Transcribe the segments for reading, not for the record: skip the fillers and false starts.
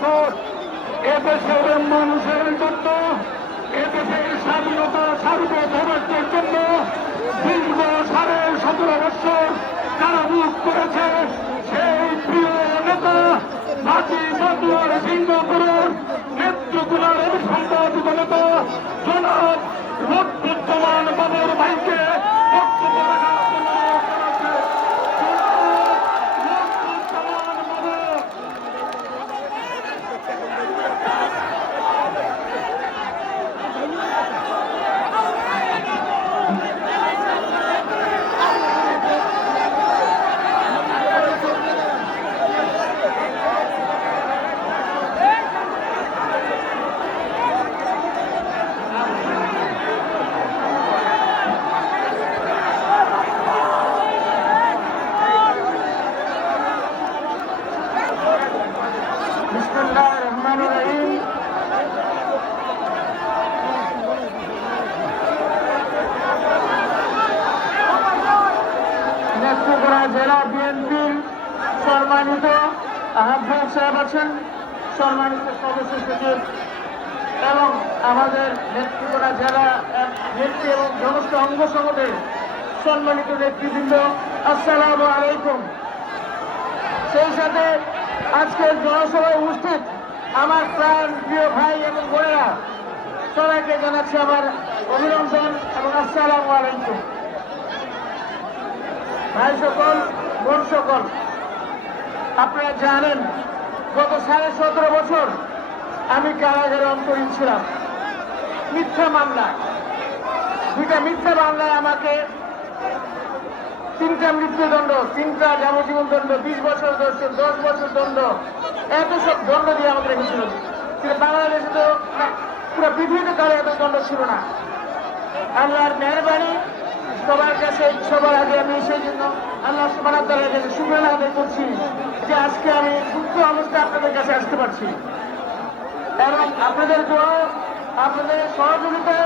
বছর এদেশের মানুষের জন্য, এদেশের স্বাধীনতা সার্বভৌমত্বের জন্য দীর্ঘ 17.5 বছর কারাভোগ করেছে সেই প্রিয় নেতা মাঝি মতুয়ার সিংহপুরের নেতৃত্বের সম্পাদিত নেতা জনাব লুৎফুজ্জামান বাবুর ভাইকে বক্তব্য রাখার জন্য জেলা বিএনপির সম্মানিত আহ্বায়ক সাহেব আছেন, সম্মানিত সদস্য সচিব এবং আমাদের নেতৃত্বরা জেলা নেত্রী এবং সমস্ত অঙ্গ সংগঠনের সম্মানিত নেতৃবৃন্দ, আসসালামু আলাইকুম। সেই সাথে আজকের জনসভায় উপস্থিত আমার প্রাণ প্রিয় ভাই এবং বোনেরা, সবাইকে জানাচ্ছি আমার অভিনন্দন এবং আসসালামু আলাইকুম। ভাই সকল, বোন সকল, আপনারা জানেন গত 17.5 বছর আমি কারাগারে অন্তরীণ ছিলাম মিথ্যা মামলায়। 2টা মিথ্যা মামলায় আমাকে 3টা মৃত্যুদণ্ড, 3টা যাবজ্জীবন দণ্ড, 20 বছর 10 বছর দণ্ড, এত সব দণ্ড দিয়ে আমাকে রেখেছিল। কিন্তু বাংলাদেশে তো পুরো পৃথিবীতে কারো এত দণ্ড ছিল না। আল্লাহর মেহরবানি, সবার কাছে সবার আগে আমি সেই জন্য আল্লাহ সুবহানাহু ওয়া তাআলার কাছে শুকরিয়া আদায় করছি যে আজকে আমি সুস্থ অবস্থায় আপনাদের কাছে আসতে পারছি এবং আপনাদের দোয়া, আপনাদের সহযোগিতা,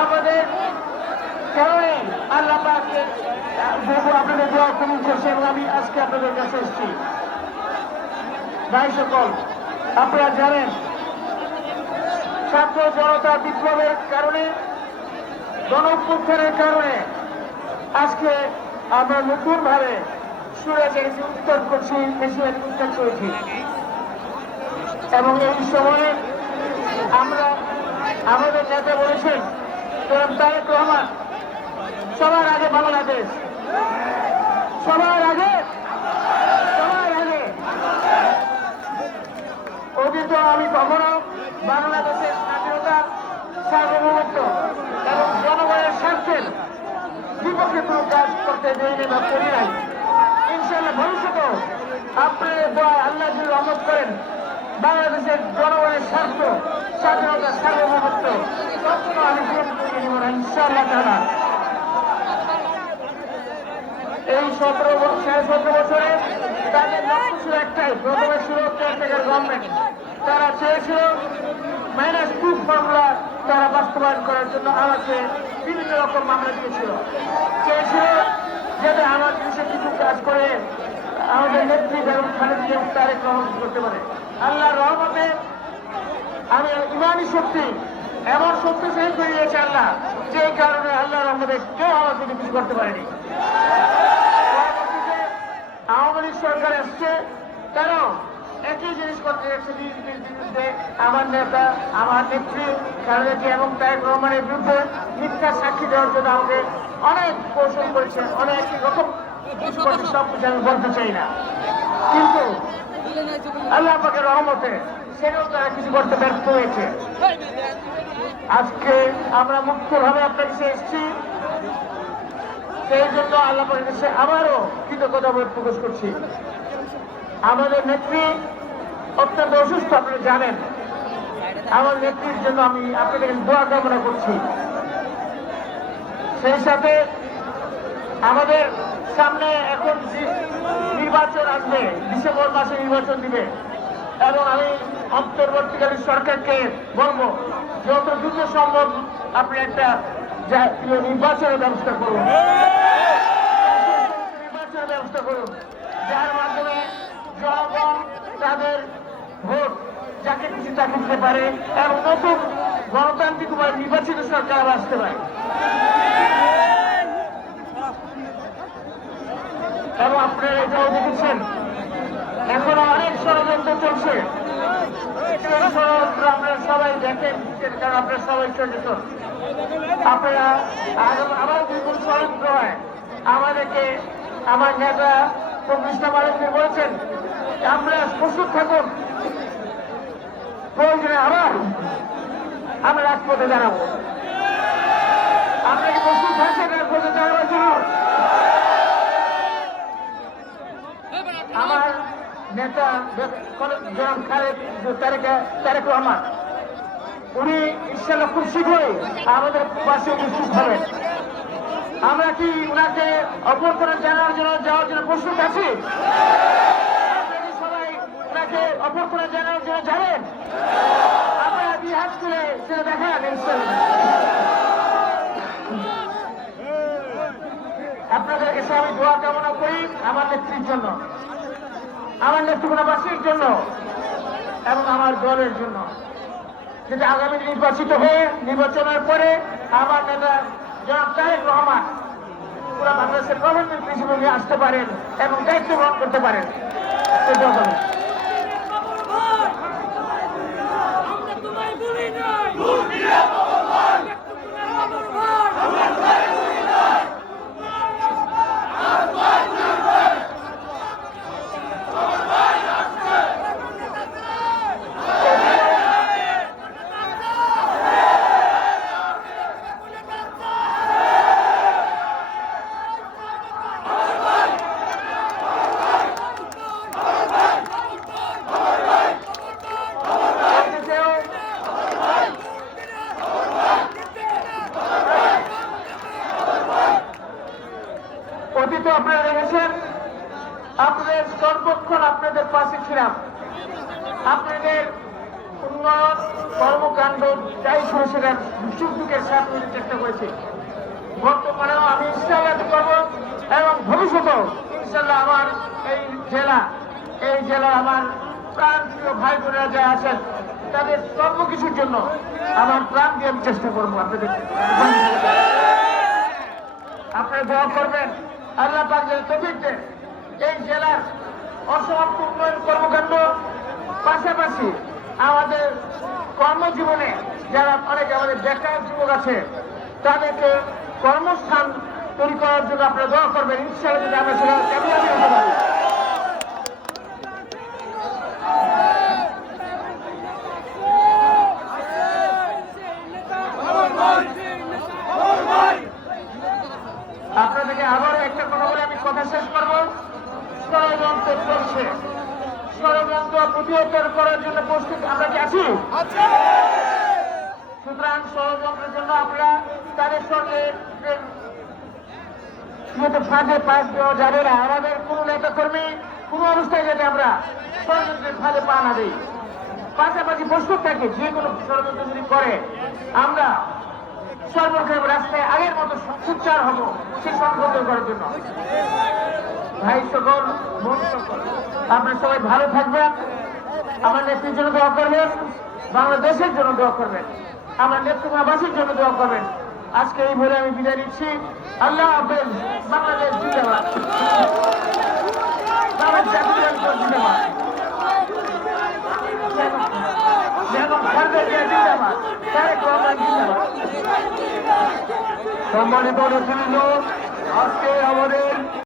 আপনাদের কারণে আল্লাহ পাকের আপনাদের দোয়া কবুল করছে এবং আমি আজকে আপনাদের কাছে এসেছি। ভাই সকল, আপনারা জানেন ছাত্র জনতা বিপ্লবের কারণে, গণঅভ্যুত্থানের কারণে আজকে আমরা নতুন ভাবে স্বৈরাচারীকে উত্তর করছি, মেশিনারি উত্তর করেছি এবং এই সময়ে আমরা আমাদের নেতা বলেছেন জনাব তারেক রহমান, সবার আগে বাংলাদেশ, সবার আগে, সবার আগে। অতীত আমি কখনো বাংলাদেশের স্বাধীনতা, সার্বভৌমত্ব এবং জনগণের স্বার্থের বিপক্ষে কোনো কাজ করতে দেয়নি বা করি নাই। ইনশাআল্লাহ ভবিষ্যতেও আপনাদের দোয়া আল্লাহ যদি রহমত করেন, বাংলাদেশের জনগণের স্বার্থ, স্বাধীনতা, সার্বভৌমত্ব কখনো আমি করে নিব না ইনশাআল্লাহ তাআলা। এই 17 বছরে তাদের লক্ষ্য ছিল একটাই, প্রথমে ছিল কেয়ারটেকার গভর্নমেন্ট। তারা চেয়েছিল -2 ফর্মুলা তারা বাস্তবায়ন করার জন্য আমাকে বিভিন্ন রকম মামলা দিয়েছিল। চেয়েছিল যাতে আমার দেশে কিছু কাজ করে আমাদের নেত্রী বেগম খালেদা জিয়া তারেক রহমান করতে পারে। আল্লাহর রহমতে আমি ইমানি শক্তি এমন শক্তিশালী করে দিয়েছে আল্লাহ, যে কারণে আল্লাহর রহমতে কেউ আমার জন্য কিছু করতে পারেনি। আওয়ামী লীগ সরকার এসছে, তারাও একই জিনিস করতে যাচ্ছে বিরুদ্ধে। আমার নেতা, আমার নেত্রী খালেদা জিয়া এবং তারেক রহমানের বিরুদ্ধে মিথ্যা সাক্ষী দেওয়ার জন্য আমাকে অনেক কৌশল করেছে, অনেক রকম কিছু করছে, সব কিছু আমি বলতে চাই না। কিন্তু আল্লাহ পাকের রহমতে সেটাও তারা কিছু করতে ব্যর্থ হয়েছে। আজকে আমরা মুক্তভাবে আপনার কাছে এসেছি, সেই জন্য আল্লাহ পাকের কাছে আবারও কৃতজ্ঞতা প্রকাশ করছি। আমাদের নেত্রী অত্যন্ত অসুস্থ, আপনারা জানেন। আমার নেত্রীর জন্য আমি আপনাদের দোয়া কামনা করছি। সেই সাথে আমাদের সামনে এখন নির্বাচন আসবে, ডিসেম্বর মাসে নির্বাচন দিবে এবং আমি অন্তর্বর্তীকালীন সরকারকে বলবো যত দ্রুত সম্ভব আপনি একটা নির্বাচনের ব্যবস্থা করুন, নির্বাচনের ব্যবস্থা করুন, যার মাধ্যমে জনগণ তাদের ভোট কিছু চাকরি দিতে পারে এবং নতুন গণতান্ত্রিক উপায়ে নির্বাচিত সরকার আসতে পারে। এবং আপনারা এটাও দেখেছেন এখনো অনেক ষড়যন্ত্র চলছে। ষড়যন্ত্র আপনারা সবাই দেখেন, কারণ আপনারা সবাই সচেতন। আপনারা আবার যদি কোন ষড়যন্ত্র হয় আমাদেরকে, আমার নেতা প্রকৃষ্ণ মালিককে বলেছেন আপনারা প্রস্তুত থাকুন, প্রয়োজনে আবার আমরা রাজপথে দাঁড়াবো। আপনারা কি প্রস্তুত থাকছেন রাজপথে দাঁড়াবার জন্য? আমার নেতা জনাব তারেক রহমান উনি ইনশাআল্লাহ খুব শীঘ্রই আমাদের পাশে উপস্থিত হবেন। আমরা কি উনাকে অভ্যর্থনা জানার জন্য যাওয়ার জন্য প্রস্তুত আছি? সবাই উনাকে অভ্যর্থনা জানার জন্য যাবেন? আপনারা বিহাজ করে সেটা দেখান ইনশাআল্লাহ। আপনাদের কাছে আমি দোয়া কামনা করি আমার নেত্রীর জন্য, আমার নেত্রকোনাবাসীর জন্য এবং আমার দলের জন্য, যদি আগামী নির্বাচিত হয়ে নির্বাচনের পরে আমার নেতা জনাব তারেক রহমান পুরা বাংলাদেশের গভর্নমেন্ট হিসেবে নিয়ে আসতে পারেন এবং দায়িত্ব গ্রহণ করতে পারেন। অতীত আপনারা দেখেছেন, আপনাদের সর্বক্ষণ আপনাদের পাশে ছিলাম, আপনাদের উন্নয়ন কর্মকাণ্ড যাই ছিল সেটা সুখ দুঃখের সাথে চেষ্টা করেছি। বর্তমানেও আমি ইনশাআল্লাহ করবো এবং ভবিষ্যতেও ইনশাআল্লাহ আমার এই জেলা আমার প্রাণ প্রিয় ভাই বোনেরা যা আছেন তাদের সর্বকিছুর জন্য আমার প্রাণ দিয়ে আমি চেষ্টা করবো। আপনারা দোয়া করবেন আল্লাহ পাক যেন তৌফিক দেন এই জেলার অসমাপ্ত উন্নয়ন কর্মকাণ্ড পাশাপাশি আমাদের কর্মজীবনে যারা অনেকে আমাদের বেকার যুবক আছে তাদেরকে কর্মস্থান তৈরি করার জন্য আপনারা দোয়া করবেন। ইনশাআল্লাহ যদি আমরা সেটা ক্যামেরাবি হতে পারি। আপনাদেরকে আবারও একটা কথা বলে আমি কথা শেষ করবো। ষড়যন্ত্র চলছে, ষড়যন্ত্র প্রতিহত করার জন্য প্রস্তুত আমরা কি আছি? সুতরাং ষড়যন্ত্রের জন্য আমরা তাদের সঙ্গে ফাঁদে পাশ দেওয়া যাবে না। আমাদের কোনো নেতা কর্মী কোনো অবস্থায় যাতে আমরা ষড়যন্ত্রের ফাঁদে পা না দিই, পাশাপাশি প্রস্তুত থাকি যে কোনো ষড়যন্ত্র যদি করে আমরা সর্বক্ষণ রাস্তায় আগের মতো সুচার হব সেই সংকল্প করার জন্য। ভাই সকল, বোন সকল, আপনারা সবাই ভালো থাকবেন, আমার নেত্রীর জন্য দোয়া করবেন, বাংলাদেশের জন্য দোয়া করবেন, আমার নেত্রকোনাবাসীর জন্য দোয়া করবেন। আজকে এই বলে আমি বিদায় নিচ্ছি। আল্লাহ হাফেজ। বাংলাদেশ জিন্দাবাদ। সম্মানিত নেতৃবৃন্দ, আজকে আমাদের